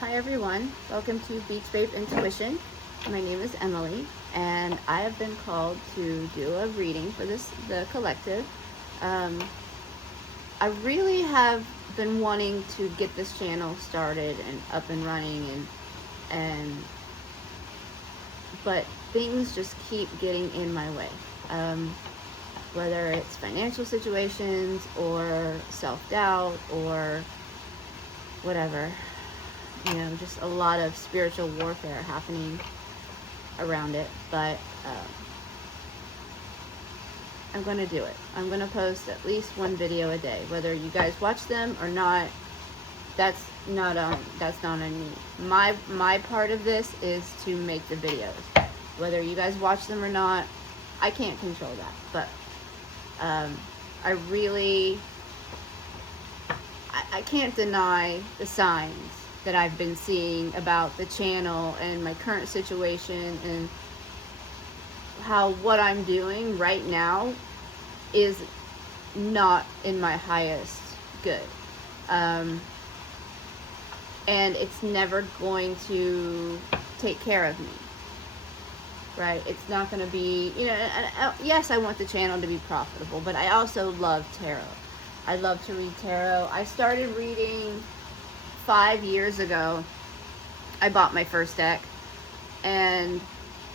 Hi everyone, welcome to Beach Babe Intuition. My name is Emily and I have been called to do a reading for the collective. I really have been wanting to get this channel started and up and running and but things just keep getting in my way. Whether it's financial situations or self-doubt or whatever. Just a lot of spiritual warfare happening around it, but I'm going to do it. I'm going to post at least one video a day. Whether you guys watch them or not, that's not on me. My part of this is to make the videos. Whether you guys watch them or not, I can't control that, but I can't deny the signs that I've been seeing about the channel and my current situation and how what I'm doing right now is not in my highest good. And it's never going to take care of me, right? It's not going to be, yes, I want the channel to be profitable, but I also love tarot. I love to read tarot. I started reading 5 years ago. I bought my first deck, and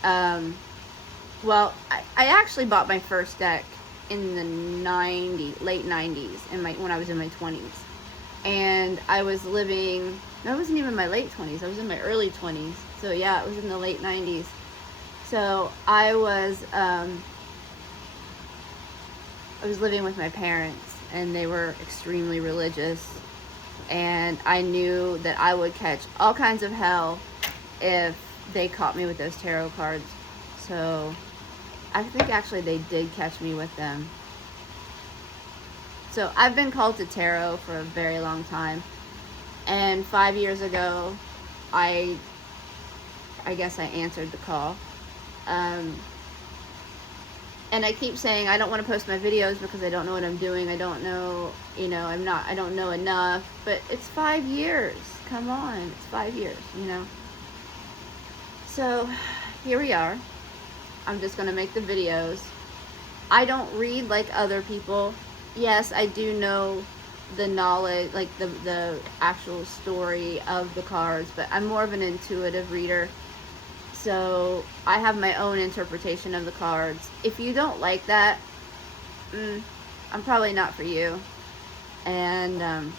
well, I actually bought my first deck in the late 90s, when I was in my 20s, and I was living. No, it wasn't even my late 20s. I was in my early 20s. So yeah, it was in the late 90s. So I was living with my parents, and they were extremely religious. And I knew that I would catch all kinds of hell if they caught me with those tarot cards. So I think actually they did catch me with them. So I've been called to tarot for a very long time. And 5 years ago, I guess I answered the call. And I keep saying I don't want to post my videos because I don't know what I'm doing. I don't know, I don't know enough. But it's 5 years. Come on, it's 5 years, So here we are. I'm just going to make the videos. I don't read like other people. Yes, I do know the knowledge, like the actual story of the cards, but I'm more of an intuitive reader. So I have my own interpretation of the cards. If you don't like that, I'm probably not for you. And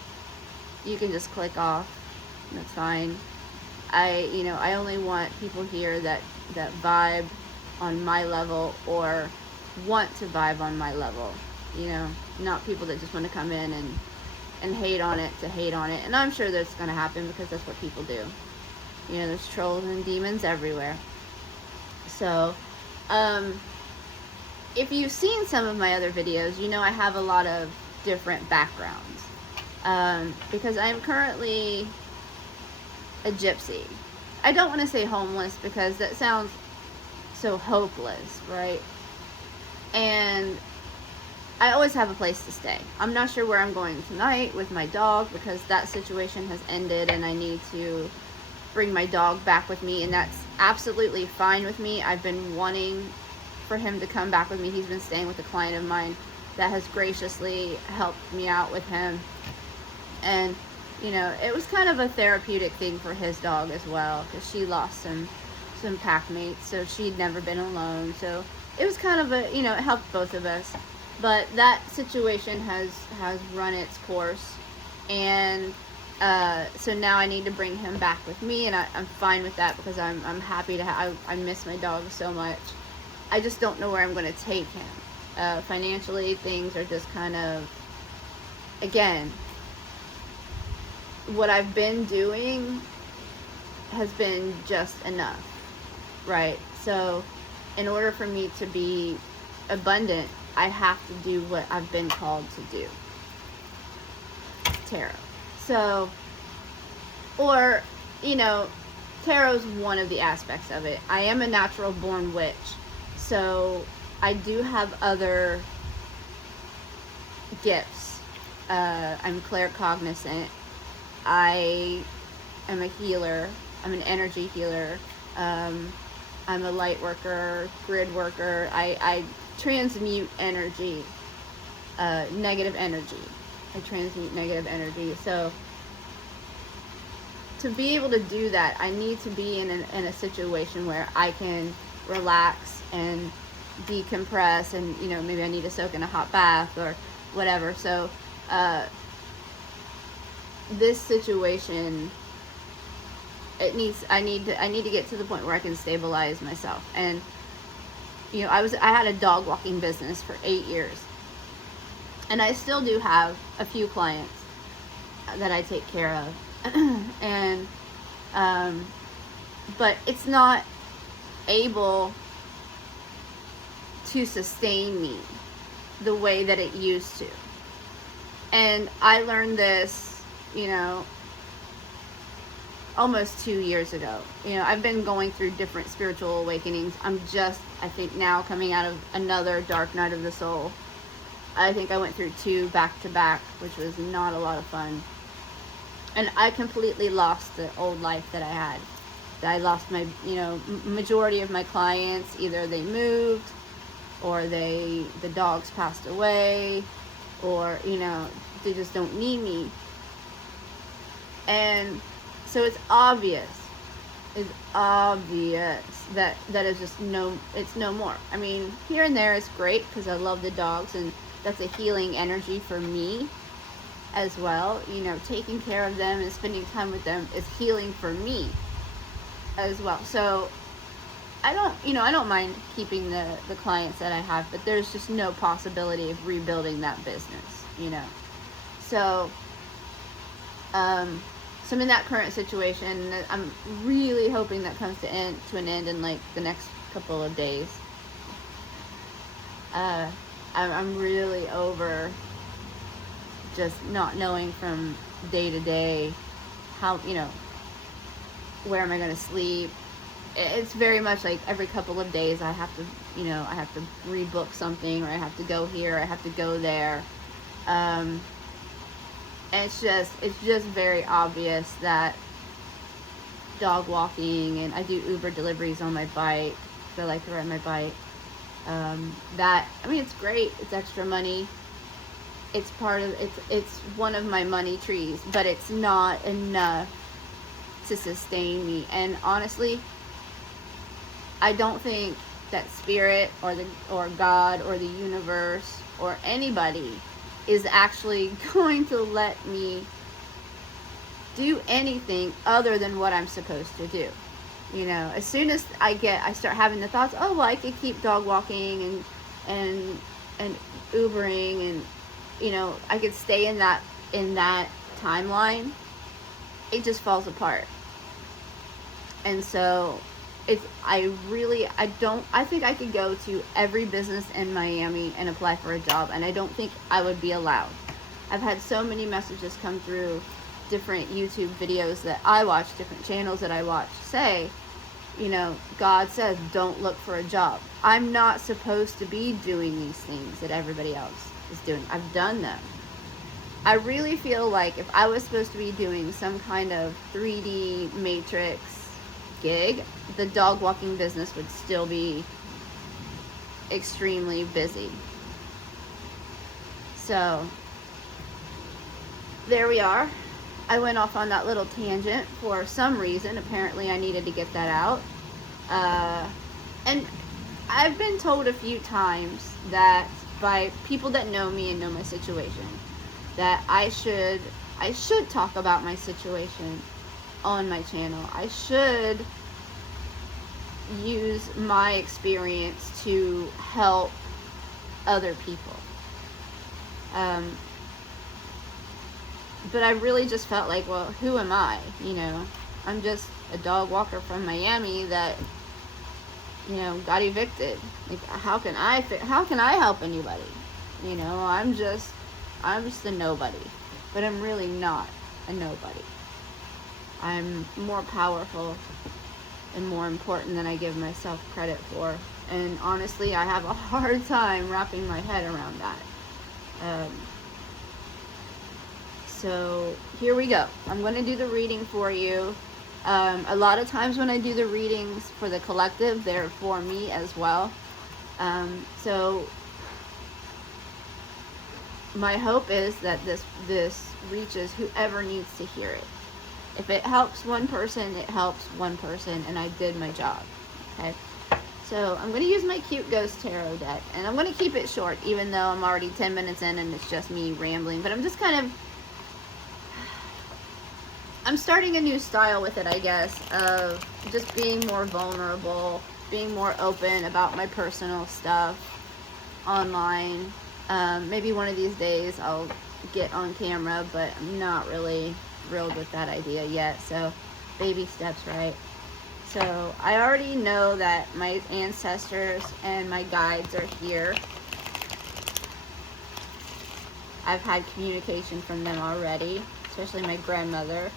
you can just click off. That's fine. I only want people here that vibe on my level or want to vibe on my level. Not people that just want to come in and hate on it to hate on it. And I'm sure that's going to happen because that's what people do. There's trolls and demons everywhere. So, if you've seen some of my other videos, I have a lot of different backgrounds. Because I'm currently a gypsy. I don't want to say homeless because that sounds so hopeless, right? And I always have a place to stay. I'm not sure where I'm going tonight with my dog because that situation has ended and I need to bring my dog back with me, and that's absolutely fine with me. I've been wanting for him to come back with me. He's been staying with a client of mine that has graciously helped me out with him, and it was kind of a therapeutic thing for his dog as well because she lost some pack mates, so she'd never been alone. So it was kind of it helped both of us. But that situation has run its course, and so now I need to bring him back with me, and I'm fine with that because I'm happy to I miss my dog so much. I just don't know where I'm going to take him. Financially, things are just kind of, again, what I've been doing has been just enough, right? So in order for me to be abundant, I have to do what I've been called to do. Tarot. So, or, tarot's one of the aspects of it. I am a natural born witch, so I do have other gifts. I'm claircognizant. I am a healer. I'm an energy healer. I'm a light worker, grid worker. I transmute energy, negative energy. I transmute negative energy. So to be able to do that, I need to be in a situation where I can relax and decompress, and maybe I need to soak in a hot bath or whatever. So this situation, I need to get to the point where I can stabilize myself. And I had a dog walking business for 8 years, and I still do have a few clients that I take care of. And but it's not able to sustain me the way that it used to. And I learned this, almost 2 years ago. I've been going through different spiritual awakenings. I'm just, I think, now coming out of another dark night of the soul. I think I went through 2 back to back, which was not a lot of fun. And I completely lost the old life that I had. I lost my, majority of my clients. Either they moved, or the dogs passed away, or, they just don't need me. And so it's obvious that is just it's no more. I mean, here and there is great because I love the dogs, and that's a healing energy for me as well. Taking care of them and spending time with them is healing for me as well. So I don't mind keeping the clients that I have, but there's just no possibility of rebuilding that business, So so I'm in that current situation. I'm really hoping that comes to an end in like the next couple of days. I'm really over just not knowing from day to day how, where am I going to sleep. It's very much like every couple of days I have to, I have to rebook something, or I have to go here, I have to go there. And it's just very obvious that dog walking, and I do Uber deliveries on my bike, so I like to ride my bike. It's great. It's extra money. It's it's one of my money trees, but it's not enough to sustain me. And honestly, I don't think that spirit or God or the universe or anybody is actually going to let me do anything other than what I'm supposed to do. As soon as I start having the thoughts, oh, well, I could keep dog walking and Ubering, and I could stay in that timeline, it just falls apart. And so I think I could go to every business in Miami and apply for a job, and I don't think I would be allowed. I've had so many messages come through, different YouTube videos that I watch, different channels that I watch, say, God says don't look for a job. I'm not supposed to be doing these things that everybody else is doing. I've done them. I really feel like if I was supposed to be doing some kind of 3D matrix gig, the dog walking business would still be extremely busy. So there we are. I went off on that little tangent for some reason. Apparently I needed to get that out. And I've been told a few times that by people that know me and know my situation, that I should talk about my situation on my channel. I should use my experience to help other people. But I really just felt like, well, who am I? I'm just a dog walker from Miami that, got evicted. Like, how can I help anybody? I'm just a nobody. But I'm really not a nobody. I'm more powerful and more important than I give myself credit for. And honestly, I have a hard time wrapping my head around that. So here we go. I'm going to do the reading for you. A lot of times when I do the readings for the collective, they're for me as well. So my hope is that this reaches whoever needs to hear it. If it helps one person, it helps one person, and I did my job. Okay. So I'm going to use my cute ghost tarot deck, and I'm going to keep it short, even though I'm already 10 minutes in and it's just me rambling. But I'm just I'm starting a new style with it, I guess, of just being more vulnerable, being more open about my personal stuff online. Maybe one of these days I'll get on camera, but I'm not really thrilled with that idea yet. So baby steps, right? So I already know that my ancestors and my guides are here. I've had communication from them already, especially my grandmother.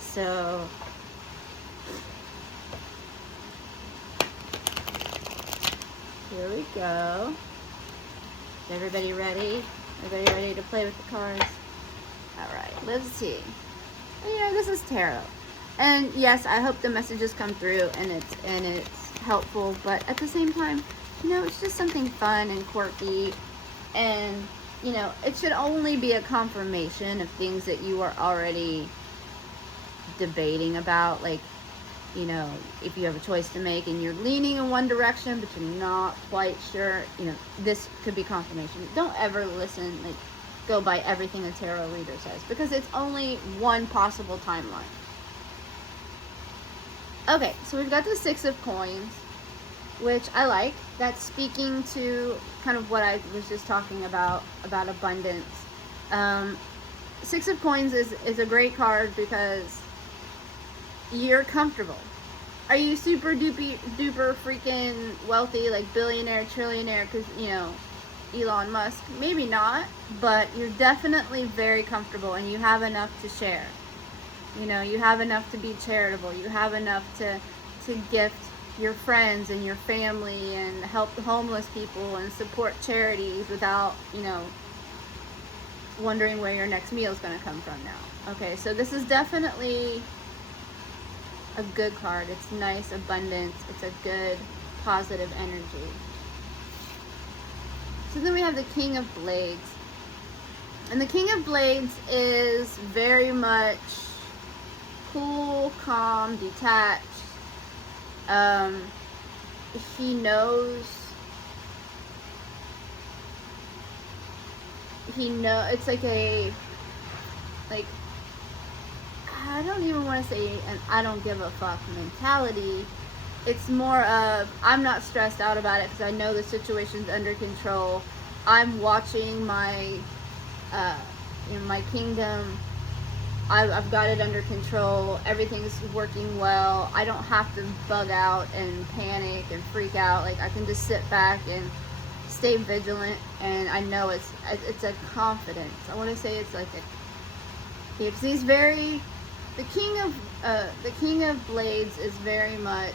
So here we go. Is everybody ready? Everybody ready to play with the cards? Alright, let's see. You know, this is tarot. And yes, I hope the messages come through and it's helpful, but at the same time, you know, it's just something fun and quirky, and you know, it should only be a confirmation of things that you are already debating about. Like, you know, if you have a choice to make and you're leaning in one direction but you're not quite sure, you know, this could be confirmation. Don't ever listen, like, go by everything a tarot reader says, because it's only one possible timeline. Okay, so we've got the Six of Coins, which I like. That's speaking to kind of what I was just talking about abundance. Six of Coins is a great card because you're comfortable. Are you super duper freaking wealthy, like billionaire, trillionaire, because, you know, Elon Musk? Maybe not, but you're definitely very comfortable and you have enough to share. You know, you have enough to be charitable. You have enough to gift your friends and your family and help the homeless people and support charities without, you know, wondering where your next meal is going to come from now. Okay, so this is definitely a good card. It's nice, abundance. It's a good, positive energy. So then we have the King of Blades. And the King of Blades is very much cool, calm, detached. He knows, it's like I don't even want to say an I don't give a fuck mentality. It's more of, I'm not stressed out about it because I know the situation's under control. I'm watching my, my kingdom. I've got it under control. Everything's working well. I don't have to bug out and panic and freak out. Like, I can just sit back and stay vigilant. And I know it's a confidence. I want to say it's like because he's very, the King of Blades is very much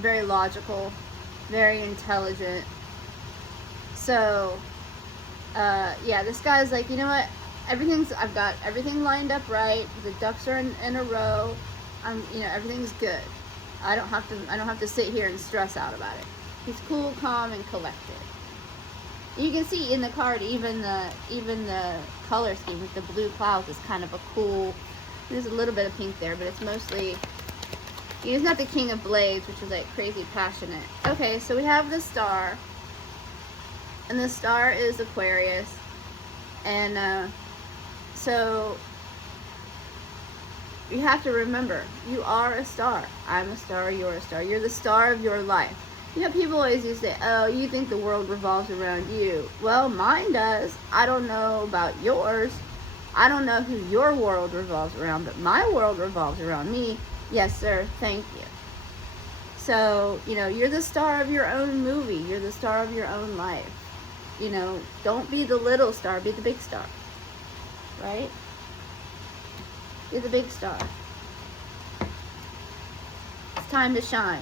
very logical, very intelligent. So yeah, this guy's like, you know what? I've got everything lined up right. The ducks are in a row. You know, everything's good. I don't have to sit here and stress out about it. He's cool, calm, and collected. You can see in the card, even the color scheme with the blue clouds is kind of a cool. There's a little bit of pink there, but it's mostly. He's not the King of Blades, which is like crazy passionate. Okay, so we have the Star, and the Star is Aquarius, and so you have to remember, you are a star. I'm a star, you're a star. You're the star of your life. You know, people always used to say, oh, you think the world revolves around you. Well, mine does. I don't know about yours. I don't know who your world revolves around, but my world revolves around me. Yes, sir. Thank you. So, you know, you're the star of your own movie. You're the star of your own life. You know, don't be the little star. Be the big star. Right? You're the big star. It's time to shine.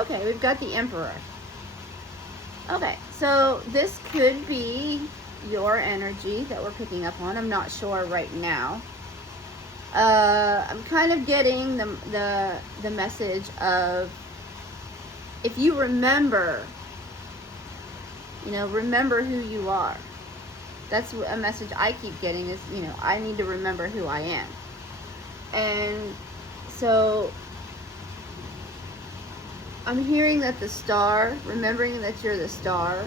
Okay, we've got the Emperor. Okay, so this could be your energy that we're picking up on. I'm not sure right now. I'm kind of getting the message of, if you remember, remember who you are. That's a message I keep getting is, I need to remember who I am. And so I'm hearing that the star, remembering that you're the star,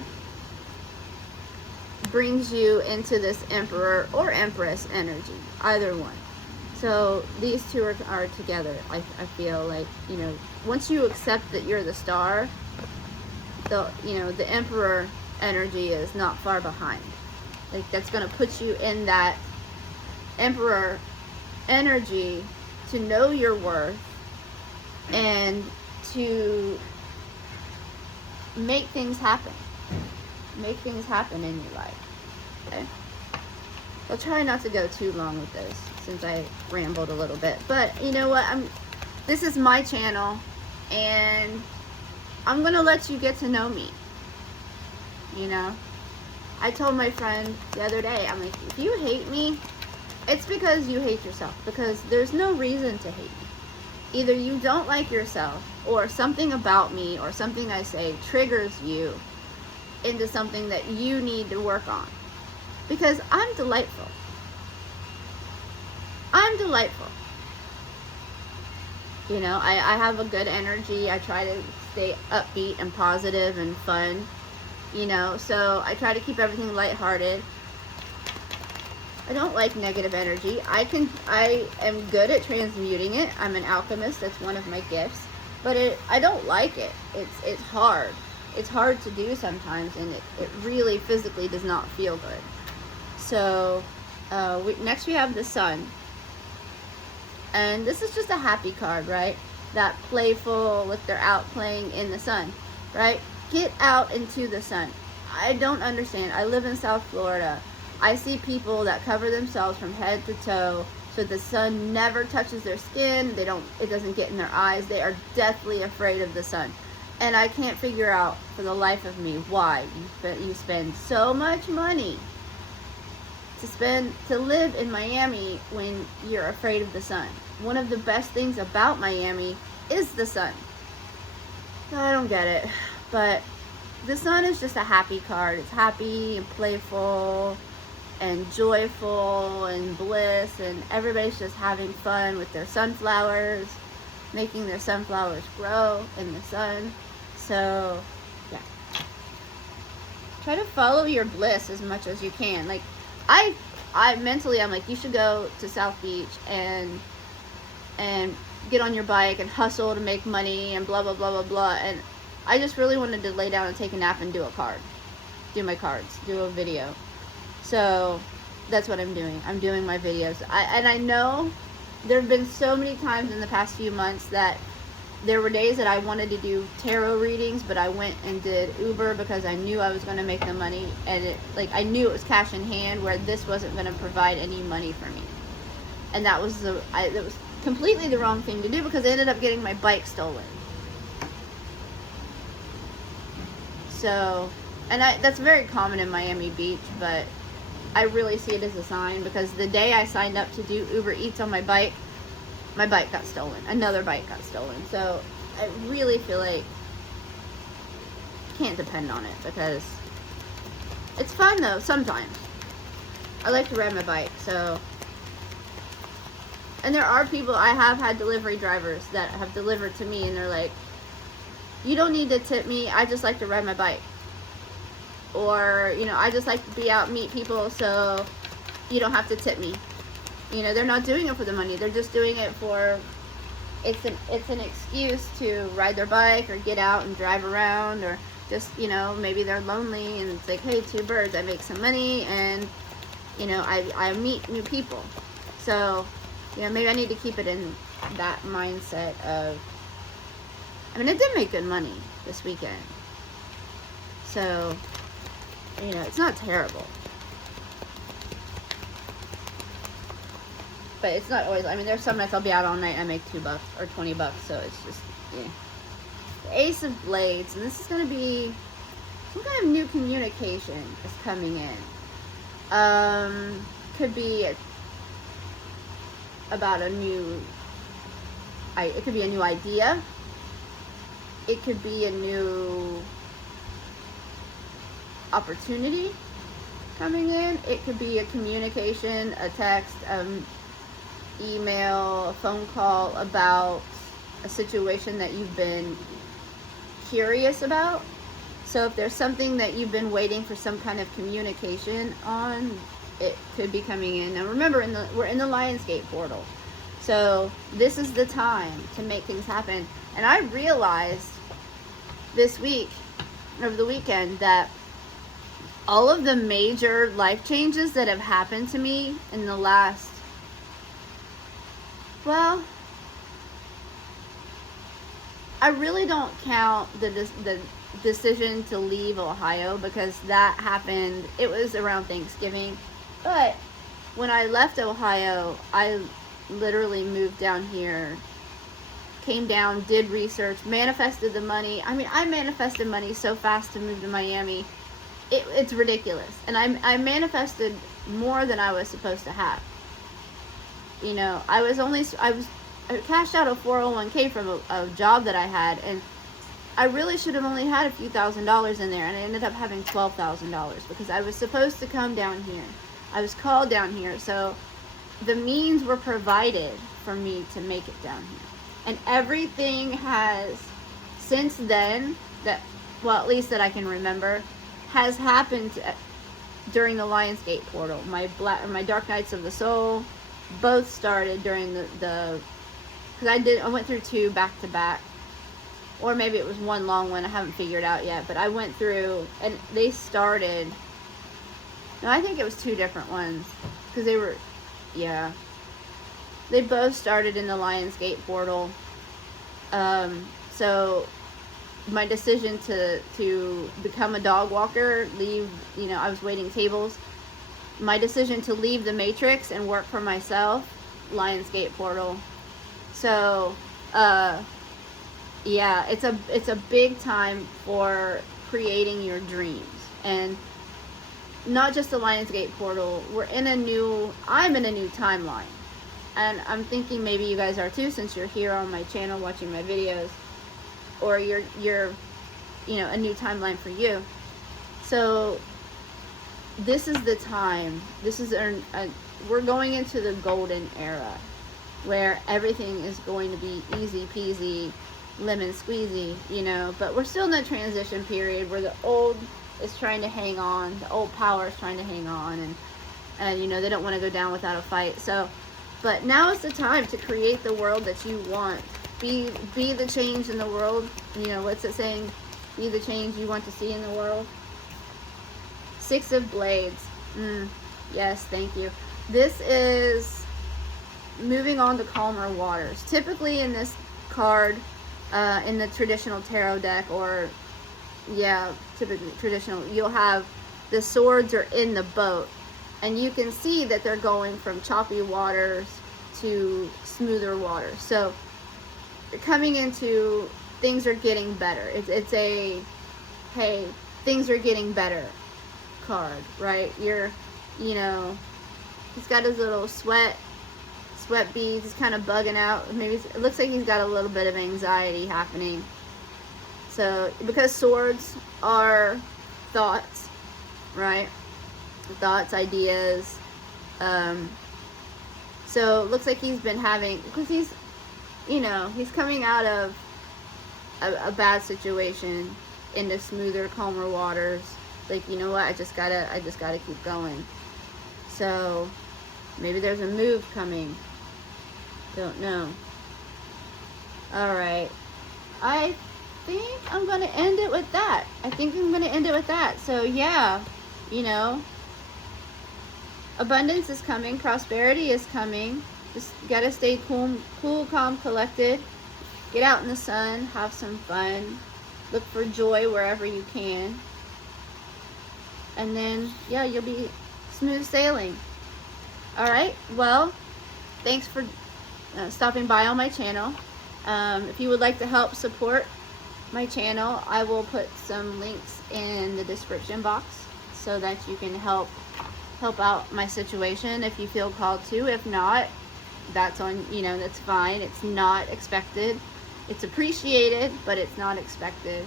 brings you into this Emperor or Empress energy, either one. So these two are together. I feel like, once you accept that you're the star, the Emperor energy is not far behind. Like, that's going to put you in that Emperor energy to know your worth and to make things happen. Make things happen in your life. Okay? I'll try not to go too long with this since I rambled a little bit. But you know what? This is my channel, and I'm going to let you get to know me. I told my friend the other day, I'm like, if you hate me, it's because you hate yourself. Because there's no reason to hate me. Either you don't like yourself, or something about me or something I say triggers you into something that you need to work on. Because I'm delightful. I'm delightful. I have a good energy. I try to stay upbeat and positive and fun. So I try to keep everything lighthearted. I don't like negative energy. I am good at transmuting it. I'm an alchemist. That's one of my gifts. But I don't like it. It's hard. It's hard to do sometimes, and it really physically does not feel good. So next we have the Sun. And this is just a happy card, right? That playful, like they're out playing in the sun, right? Get out into the sun. I don't understand. I live in South Florida. I see people that cover themselves from head to toe so the sun never touches their skin. It doesn't get in their eyes. They are deathly afraid of the sun. And I can't figure out for the life of me why you spend so much money to live in Miami when you're afraid of the sun. One of the best things about Miami is the sun. I don't get it, but the Sun is just a happy card. It's happy and playful and joyful and bliss, and everybody's just having fun with their sunflowers, making their sunflowers grow in the sun. So yeah, try to follow your bliss as much as you can. Like I mentally, I'm like, you should go to South Beach and get on your bike and hustle to make money and blah blah blah blah blah. And I just really wanted to lay down and take a nap and do my cards, do a video. So that's what I'm doing. I'm doing my videos. I know there have been so many times in the past few months that there were days that I wanted to do tarot readings, but I went and did Uber because I knew I was going to make the money, and I knew it was cash in hand, where this wasn't going to provide any money for me. And that was it was completely the wrong thing to do, because I ended up getting my bike stolen. So, and that's very common in Miami Beach, but I really see it as a sign, because the day I signed up to do Uber Eats on my bike got stolen. Another bike got stolen. So I really feel like you can't depend on it, because it's fun though sometimes. I like to ride my bike, so. And there are people, I have had delivery drivers that have delivered to me, and they're like, you don't need to tip me, I just like to ride my bike. Or, I just like to be out and meet people, so you don't have to tip me. They're not doing it for the money. They're just doing it for, it's an excuse to ride their bike or get out and drive around, or just, maybe they're lonely and it's like, hey, two birds, I make some money, and, I meet new people. So, maybe I need to keep it in that mindset of, I did make good money this weekend. So, it's not terrible. But it's not always, there's some nights I'll be out all night and I make $2 or $20, so it's just, yeah. The Ace of Blades, and this is going to be some kind of new communication is coming in. Could be about a new, it could be a new idea. It could be a new opportunity coming in. It could be a communication, a text, email, a phone call about a situation that you've been curious about. So if there's something that you've been waiting for some kind of communication on, it could be coming in. Now remember, we're in the Lionsgate portal. So this is the time to make things happen. And I realized this week, over the weekend, that all of the major life changes that have happened to me in the last, well, I really don't count the decision to leave Ohio, because that happened, it was around Thanksgiving. But when I left Ohio, I literally moved down here, came down, did research, manifested the money. I mean, I manifested money so fast to move to Miami. It's ridiculous. And I manifested more than I was supposed to have. You know, I cashed out a 401k from a job that I had, and I really should have only had a few $1,000s in there, and I ended up having $12,000 because I was supposed to come down here. I was called down here, so the means were provided for me to make it down here. And everything has, since then, well, at least that I can remember, has happened during the Lionsgate portal. My Dark Nights of the Soul both started during because I went through 2 back to back. Or maybe it was one long one, I haven't figured out yet. But I went through, and they started, no, I think it was 2 different ones. Because they were, yeah. They both started in the Lionsgate portal. So my decision to become a dog walker, leave, you know, I was waiting tables. My decision to leave the Matrix and work for myself, Lionsgate portal. So, yeah, it's a big time for creating your dreams. And not just the Lionsgate portal, I'm in a new timeline. And I'm thinking maybe you guys are too, since you're here on my channel watching my videos, or you're you know, a new timeline for you. So this is the time. This is we're going into the golden era, where everything is going to be easy peasy, lemon squeezy, you know. But we're still in the transition period where the old is trying to hang on, the old power is trying to hang on, and you know, they don't want to go down without a fight. So, but now is the time to create the world that you want. Be the change in the world. You know, what's it saying? Be the change you want to see in the world. 6 of Blades. Yes, thank you. This is moving on to calmer waters. Typically in this card, in the traditional tarot deck, or yeah, typically traditional, you'll have the swords are in the boat, and you can see that they're going from choppy waters to smoother waters. So you're coming into, things are getting better. It's a, hey, things are getting better card, right? You know, he's got his little sweat beads. He's kind of bugging out. Maybe it looks like he's got a little bit of anxiety happening. So, because swords are thoughts, right? Thoughts, ideas. So it looks like he's been having, because he's, you know, he's coming out of a bad situation into smoother, calmer waters. Like, you know what? I just gotta keep going. So maybe there's a move coming. Don't know. All right. I think I'm gonna end it with that. So yeah, you know, abundance is coming, prosperity is coming. Just gotta stay cool, calm, collected. Get out in the sun, have some fun, look for joy wherever you can, and then yeah, you'll be smooth sailing. All right. Well, thanks for stopping by on my channel. If you would like to help support my channel, I will put some links in the description box so that you can help out my situation if you feel called to. If not, that's on, you know, that's fine. It's not expected. It's appreciated, but it's not expected.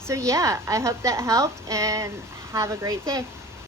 So yeah, I hope that helped, and have a great day.